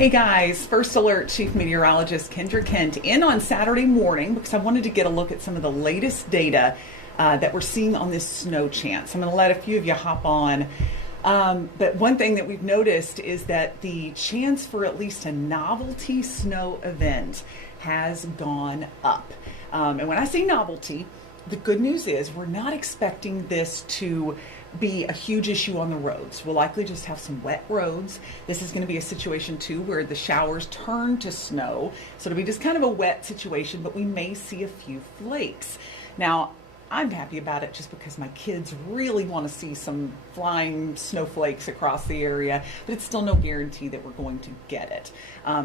Hey guys, first alert, Chief Meteorologist Kendra Kent in on Saturday morning because I wanted to get a look at some of the latest data that we're seeing on this snow chance. I'm going to let a few of you hop on. But one thing that we've noticed is that the chance for at least a novelty snow event has gone up. And when I say novelty, the good news is we're not expecting this to be a huge issue on the roads. We'll likely just have some wet roads. This is going to be a situation too where the showers turn to snow. So it'll be just kind of a wet situation, but we may see a few flakes. Now, I'm happy about it just because my kids really want to see some flying snowflakes across the area, but it's still no guarantee that we're going to get it.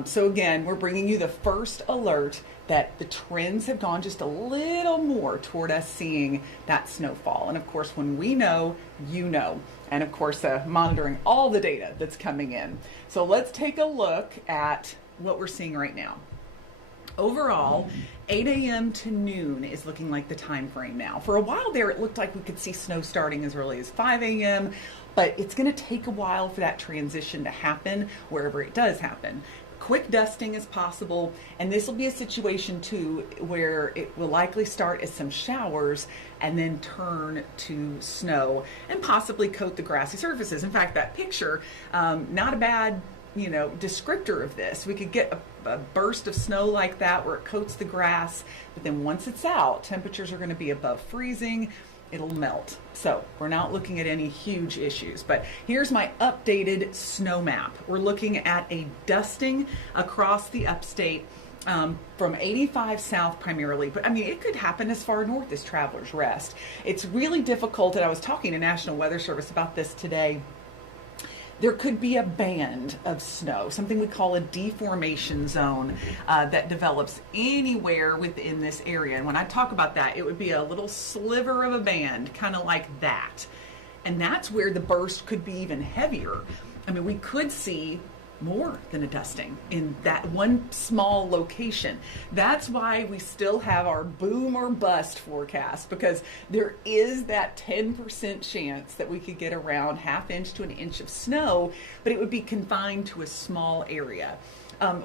So again, we're bringing you the first alert that the trends have gone just a little more toward us seeing that snowfall. And of course, when we know, you know. And of course, monitoring all the data that's coming in. So let's take a look at what we're seeing right now. Overall, 8 a.m. to noon is looking like the time frame now. For a while there, it looked like we could see snow starting as early as 5 a.m., but it's going to take a while for that transition to happen wherever it does happen. Quick dusting is possible, and this will be a situation too where it will likely start as some showers and then turn to snow and possibly coat the grassy surfaces. In fact, that picture, not a bad descriptor of this. We could get a burst of snow like that where it coats the grass, but then once it's out, temperatures are going to be above freezing. It'll melt. So we're not looking at any huge issues, but here's my updated snow map. We're looking at a dusting across the upstate from 85 south primarily, but I mean, it could happen as far north as Travelers Rest. It's really difficult, and I was talking to National Weather Service about this today. There could be a band of snow, something we call a deformation zone that develops anywhere within this area. And when I talk about that, it would be a little sliver of a band, kind of like that. And that's where the burst could be even heavier. I mean, we could see more than a dusting in that one small location. That's why we still have our boom or bust forecast, because there is that 10% chance that we could get around ½ inch to an inch of snow, but it would be confined to a small area.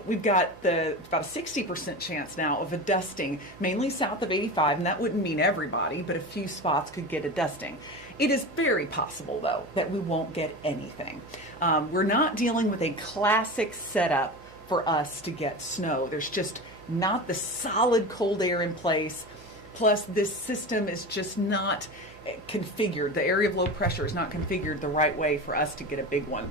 We've got about a 60% chance now of a dusting, mainly south of 85, and that wouldn't mean everybody, but a few spots could get a dusting. It is very possible, though, that we won't get anything. We're not dealing with a classic setup for us to get snow. There's just not the solid cold air in place, plus this system is just not configured. The area of low pressure is not configured the right way for us to get a big one.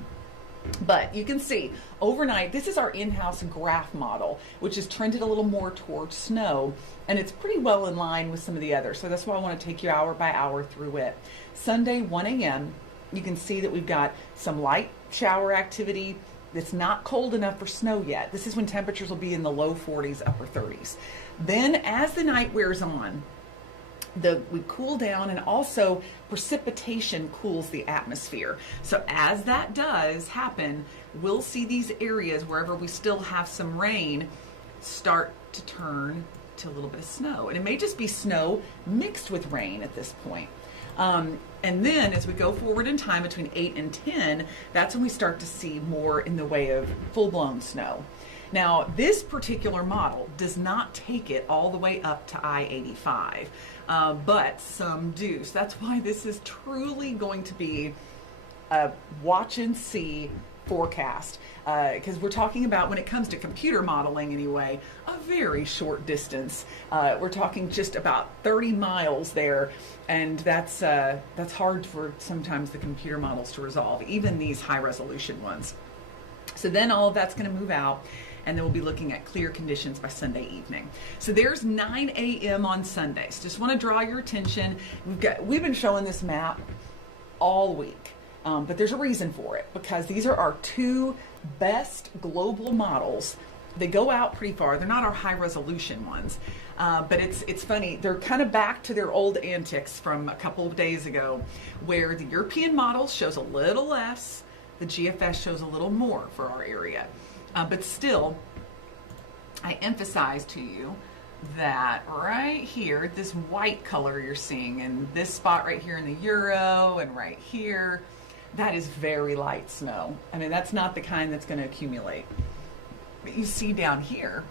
But you can see overnight, this is our in-house graph model, which is trended a little more towards snow, and it's pretty well in line with some of the others. So that's why I want to take you hour by hour through it. Sunday, 1 a.m., you can see that we've got some light shower activity. It's not cold enough for snow yet. This is when temperatures will be in the low 40s, upper 30s. Then as the night wears on, we cool down, and also precipitation cools the atmosphere. So as that does happen, we'll see these areas wherever we still have some rain start to turn to a little bit of snow. And it may just be snow mixed with rain at this point. And then as we go forward in time between 8 and 10, that's when we start to see more in the way of full-blown snow. Now, this particular model does not take it all the way up to I-85, but some do. So that's why this is truly going to be a watch and see forecast, because we're talking about, when it comes to computer modeling anyway, a very short distance. We're talking just about 30 miles there, and that's hard for sometimes the computer models to resolve, even these high-resolution ones. So then all of that's going to move out, and then we'll be looking at clear conditions by Sunday evening. So there's 9 a.m. on Sundays. Just want to draw your attention. We've been showing this map all week, but there's a reason for it, because these are our two best global models. They go out pretty far. They're not our high resolution ones, but it's funny. They're kind of back to their old antics from a couple of days ago, where the European model shows a little less, the GFS shows a little more for our area. But still, I emphasize to you that right here, this white color you're seeing, and this spot right here in the Euro, and right here, that is very light snow. I mean, that's not the kind that's going to accumulate. But you see down here,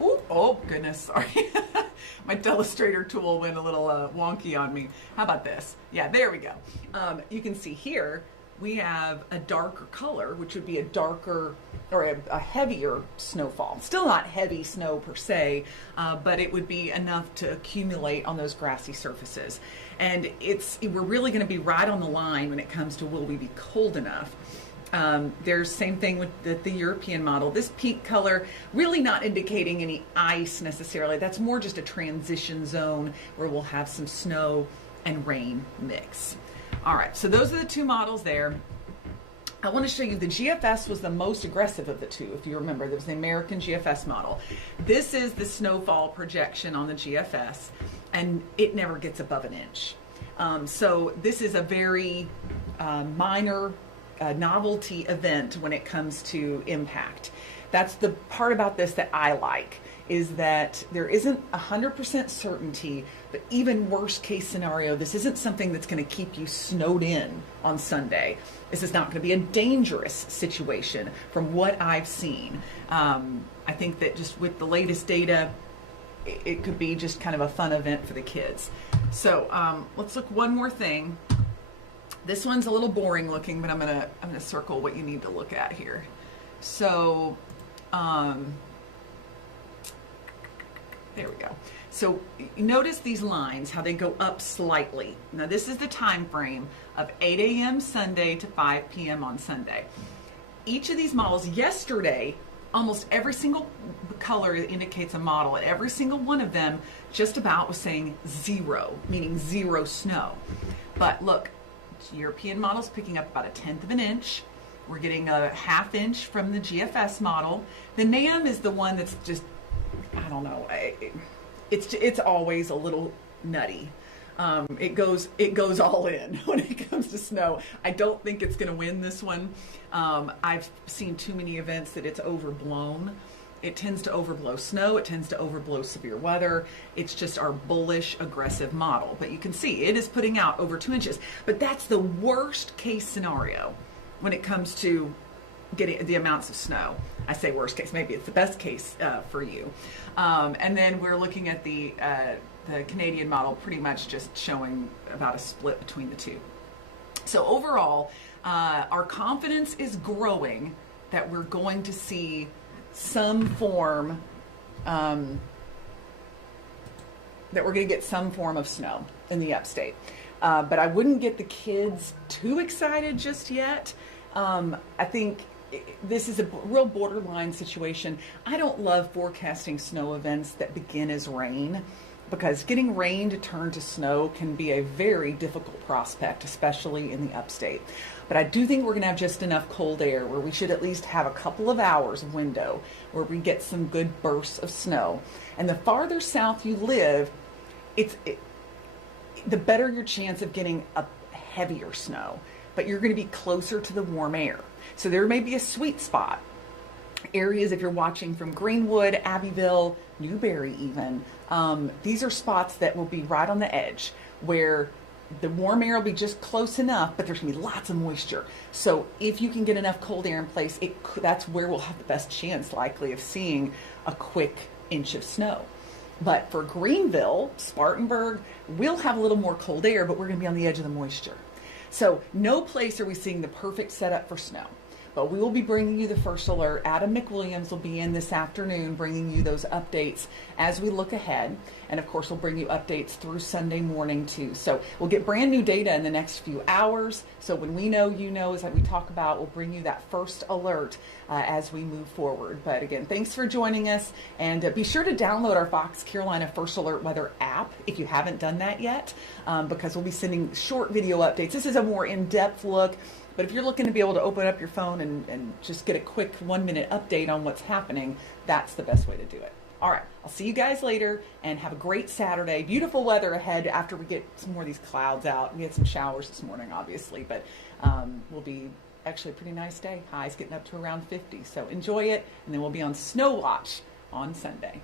ooh, oh goodness, sorry. My Illustrator tool went a little wonky on me. How about this? Yeah, there we go. You can see here, we have a darker color, which would be a darker or a heavier snowfall. Still not heavy snow per se, but it would be enough to accumulate on those grassy surfaces. And we're really going to be right on the line when it comes to will we be cold enough. There's same thing with the European model. This pink color really not indicating any ice necessarily. That's more just a transition zone where we'll have some snow and rain mix. All right, so those are the two models there. I want to show you the GFS was the most aggressive of the two. If you remember, there was the American GFS model. This is the snowfall projection on the GFS, and it never gets above an inch. So this is a very minor novelty event when it comes to impact. That's the part about this that I like, is that there isn't 100% certainty, but even worst case scenario, this isn't something that's going to keep you snowed in on Sunday. This is not going to be a dangerous situation from what I've seen. I think that just with the latest data, it could be just kind of a fun event for the kids. So let's look one more thing. This one's a little boring looking, but I'm gonna circle what you need to look at here. So there we go. So notice these lines, how they go up slightly. Now this is the time frame of 8 a.m. Sunday to 5 p.m. on Sunday. Each of these models, yesterday, almost every single color indicates a model, and every single one of them just about was saying 0, meaning 0 snow. But look, European model's picking up about 1/10 of an inch. We're getting a 1/2 inch from the GFS model. The NAM is the one that's just, I don't know, it's always a little nutty. It goes all in when it comes to snow. I don't think it's going to win this one. I've seen too many events that it's overblown. It tends to overblow snow. It tends to overblow severe weather. It's just our bullish, aggressive model. But you can see it is putting out over 2 inches. But that's the worst case scenario when it comes to getting the amounts of snow. I say worst case, maybe it's the best case for you. And then we're looking at the Canadian model, pretty much just showing about a split between the two. So overall, our confidence is growing that we're going to see some form, that we're going to get some form of snow in the upstate. But I wouldn't get the kids too excited just yet. I think this is a real borderline situation. I don't love forecasting snow events that begin as rain, because getting rain to turn to snow can be a very difficult prospect, especially in the upstate. But I do think we're going to have just enough cold air where we should at least have a couple of hours of window where we get some good bursts of snow. And the farther south you live, the better your chance of getting a heavier snow, but you're going to be closer to the warm air. So there may be a sweet spot. Areas, if you're watching from Greenwood, Abbeville, Newberry even, these are spots that will be right on the edge where the warm air will be just close enough, but there's going to be lots of moisture. So if you can get enough cold air in place, that's where we'll have the best chance likely of seeing a quick inch of snow. But for Greenville, Spartanburg, we'll have a little more cold air, but we're going to be on the edge of the moisture. So no place are we seeing the perfect setup for snow. But we will be bringing you the first alert. Adam McWilliams will be in this afternoon bringing you those updates as we look ahead. And of course, we'll bring you updates through Sunday morning too. So we'll get brand new data in the next few hours. So when we know, you know, as we talk about, we'll bring you that first alert as we move forward. But again, thanks for joining us. And be sure to download our Fox Carolina First Alert Weather app if you haven't done that yet, because we'll be sending short video updates. This is a more in-depth look. But if you're looking to be able to open up your phone and just get a quick 1-minute update on what's happening, that's the best way to do it. All right, I'll see you guys later, and have a great Saturday. Beautiful weather ahead after we get some more of these clouds out. We had some showers this morning, obviously, but will be actually a pretty nice day. Highs getting up to around 50, so enjoy it, and then we'll be on snow watch on Sunday.